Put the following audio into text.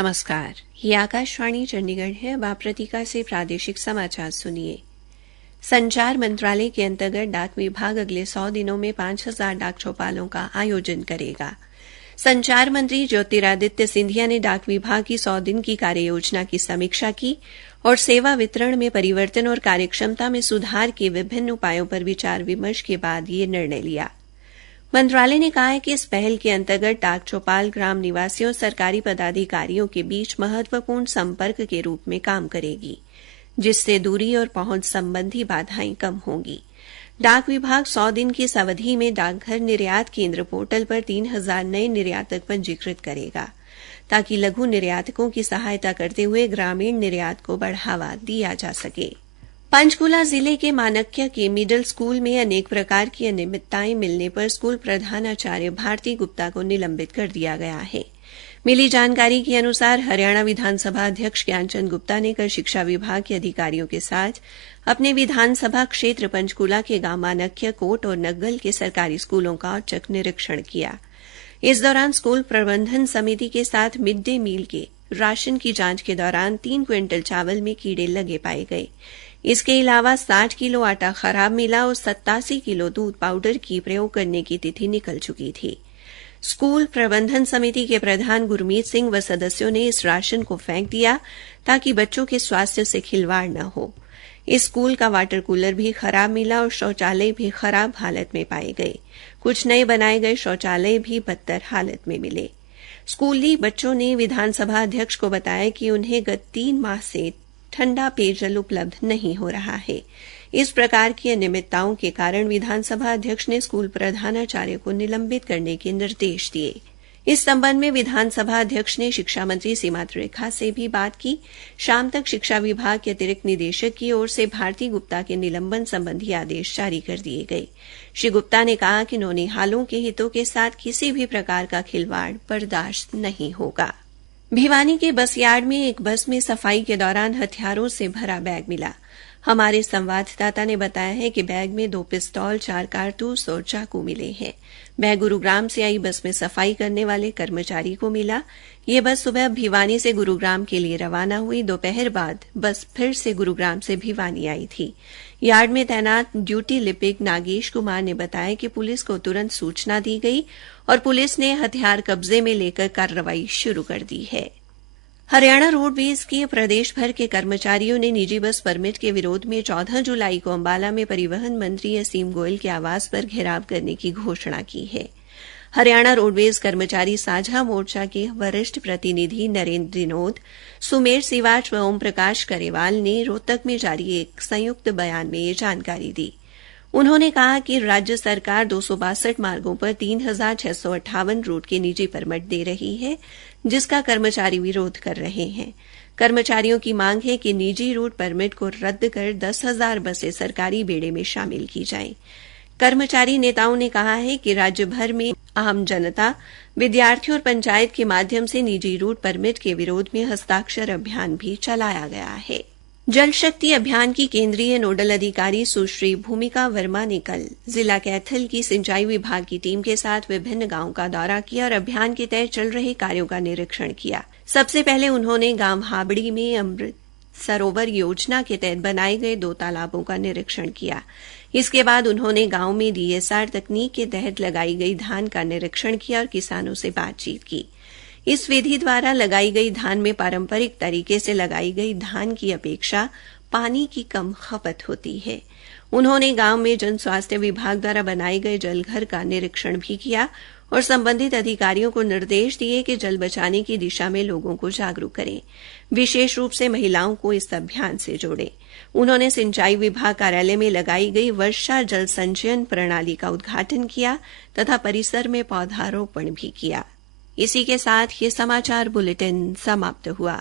नमस्कार, ये आकाशवाणी चंडीगढ़ है। अब आप प्रतीका से प्रादेशिक समाचार सुनिए। संचार मंत्रालय के अंतर्गत डाक विभाग अगले 100 दिनों में 5000 डाक चौपालों का आयोजन करेगा। संचार मंत्री ज्योतिरादित्य सिंधिया ने डाक विभाग की 100 दिन की कार्य योजना की समीक्षा की और सेवा वितरण में परिवर्तन और कार्यक्षमता में सुधार के विभिन्न उपायों पर विचार विमर्श के बाद यह निर्णय लिया। मंत्रालय ने कहा है कि इस पहल के अंतर्गत डाक चौपाल ग्राम निवासियों और सरकारी पदाधिकारियों के बीच महत्वपूर्ण संपर्क के रूप में काम करेगी, जिससे दूरी और पहुंच संबंधी बाधाएं कम होंगी। डाक विभाग 100 दिन की इस अवधि में डाकघर निर्यात केंद्र पोर्टल पर 3000 नए निर्यातक पंजीकृत करेगा, ताकि लघु निर्यातकों की सहायता करते हुए ग्रामीण निर्यात को बढ़ावा दिया जा सके। पंचकूला जिले के मानक्य के मिडिल स्कूल में अनेक प्रकार की अनियमितताएं मिलने पर स्कूल प्रधानाचार्य भारती गुप्ता को निलंबित कर दिया गया है। मिली जानकारी के अनुसार हरियाणा विधानसभा अध्यक्ष ज्ञानचंद गुप्ता ने कल शिक्षा विभाग के अधिकारियों के साथ अपने विधानसभा क्षेत्र पंचकूला के गांव मानक्य, कोट और नग्गल के सरकारी स्कूलों का औचक निरीक्षण किया। इस दौरान स्कूल प्रबंधन समिति के साथ मिड डे मील के राशन की जांच के दौरान 3 क्विंटल चावल में कीड़े लगे पाए गए। इसके अलावा 60 किलो आटा खराब मिला और 87 किलो दूध पाउडर की प्रयोग करने की तिथि निकल चुकी थी। स्कूल प्रबंधन समिति के प्रधान गुरमीत सिंह व सदस्यों ने इस राशन को फेंक दिया ताकि बच्चों के स्वास्थ्य से खिलवाड़ न हो। इस स्कूल का वाटर कूलर भी खराब मिला और शौचालय भी खराब हालत में पाए गए। कुछ नए बनाए गए शौचालय भी बदतर हालत में मिले। स्कूली बच्चों ने विधानसभा अध्यक्ष को बताया कि उन्हें गत 3 माह से ठंडा पेयजल उपलब्ध नहीं हो रहा है। इस प्रकार की अनियमितताओं के कारण विधानसभा अध्यक्ष ने स्कूल प्रधानाचार्य को निलंबित करने के निर्देश दिए। इस संबंध में विधानसभा अध्यक्ष ने शिक्षा मंत्री सीमा त्रिखा से भी बात की। शाम तक शिक्षा विभाग के अतिरिक्त निदेशक की ओर से भारती गुप्ता के निलंबन संबंधी आदेश जारी कर दिए गए। श्री गुप्ता ने कहा कि नौनिहालों के हितों के साथ किसी भी प्रकार का खिलवाड़ बर्दाश्त नहीं होगा। भिवानी के बस यार्ड में एक बस में सफाई के दौरान हथियारों से भरा बैग मिला। हमारे संवाददाता ने बताया है कि बैग में 2 पिस्तौल, 4 कारतूस और चाकू मिले हैं। बैग गुरुग्राम से आई बस में सफाई करने वाले कर्मचारी को मिला। यह बस सुबह भिवानी से गुरुग्राम के लिए रवाना हुई। दोपहर बाद बस फिर से गुरुग्राम से भिवानी आई थी। यार्ड में तैनात ड्यूटी लिपिक नागेश कुमार ने बताया कि पुलिस को तुरंत सूचना दी गई और पुलिस ने हथियार कब्जे में लेकर कार्रवाई शुरू कर दी है। हरियाणा रोडवेज के प्रदेश भर के कर्मचारियों ने निजी बस परमिट के विरोध में 14 जुलाई को अंबाला में परिवहन मंत्री असीम गोयल के आवास पर घेराव करने की घोषणा की है। हरियाणा रोडवेज कर्मचारी साझा मोर्चा के वरिष्ठ प्रतिनिधि नरेंद्र दिनोद, सुमेर सिवाच व ओम प्रकाश करेवाल ने रोहतक में जारी एक संयुक्त बयान में ये जानकारी दी। उन्होंने कहा कि राज्य सरकार 262 मार्गों पर 3658 रूट के निजी परमिट दे रही है, जिसका कर्मचारी विरोध कर रहे हैं। कर्मचारियों की मांग है कि निजी रूट परमिट को रद्द कर 10,000 बसें सरकारी बेड़े में शामिल की जाएं। कर्मचारी नेताओं ने कहा है कि राज्य भर में आम जनता, विद्यार्थियों और पंचायत के माध्यम से निजी रूट परमिट के विरोध में हस्ताक्षर अभियान भी चलाया गया है। जल शक्ति अभियान की केंद्रीय नोडल अधिकारी सुश्री भूमिका वर्मा ने कल जिला कैथल की सिंचाई विभाग की टीम के साथ विभिन्न गांवों का दौरा किया और अभियान के तहत चल रहे कार्यों का निरीक्षण किया। सबसे पहले उन्होंने गांव हाबड़ी में अमृत सरोवर योजना के तहत बनाए गए 2 तालाबों का निरीक्षण किया। इसके बाद उन्होंने गांव में डीएसआर तकनीक के तहत लगाई गई धान का निरीक्षण किया और किसानों से बातचीत की। इस विधि द्वारा लगाई गई धान में पारंपरिक तरीके से लगाई गई धान की अपेक्षा पानी की कम खपत होती है। उन्होंने गांव में जन स्वास्थ्य विभाग द्वारा बनाए गए जलघर का निरीक्षण भी किया और संबंधित अधिकारियों को निर्देश दिए कि जल बचाने की दिशा में लोगों को जागरूक करें, विशेष रूप से महिलाओं को इस अभियान से जोड़ें। उन्होंने सिंचाई विभाग कार्यालय में लगाई गई वर्षा जल संचयन प्रणाली का उद्घाटन किया तथा परिसर में पौधारोपण भी किया। इसी के साथ ये समाचार बुलेटिन समाप्त हुआ।